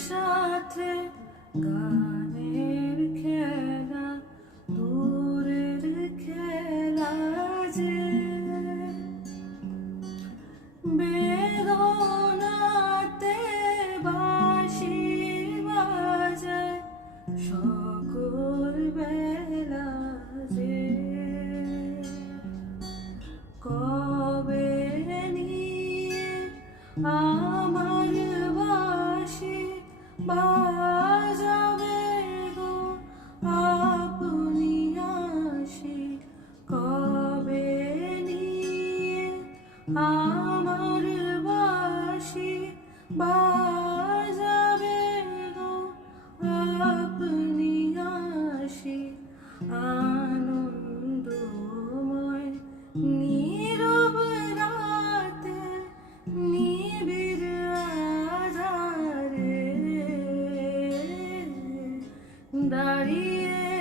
সাথে গানের খেলা, দূরের খেলা যে বেদনাতে বাঁশি বাজায় সকল বেলা যে কবে নিয়ে আমার বাঁশি বাজাবে গো আপনি আসি, কবে নিয়ে আমার বাঁশি বাজাবে গো আপনি আসি। আনন্দময় নীরব রাতে নিবিড় আধারে দাঁড়িয়ে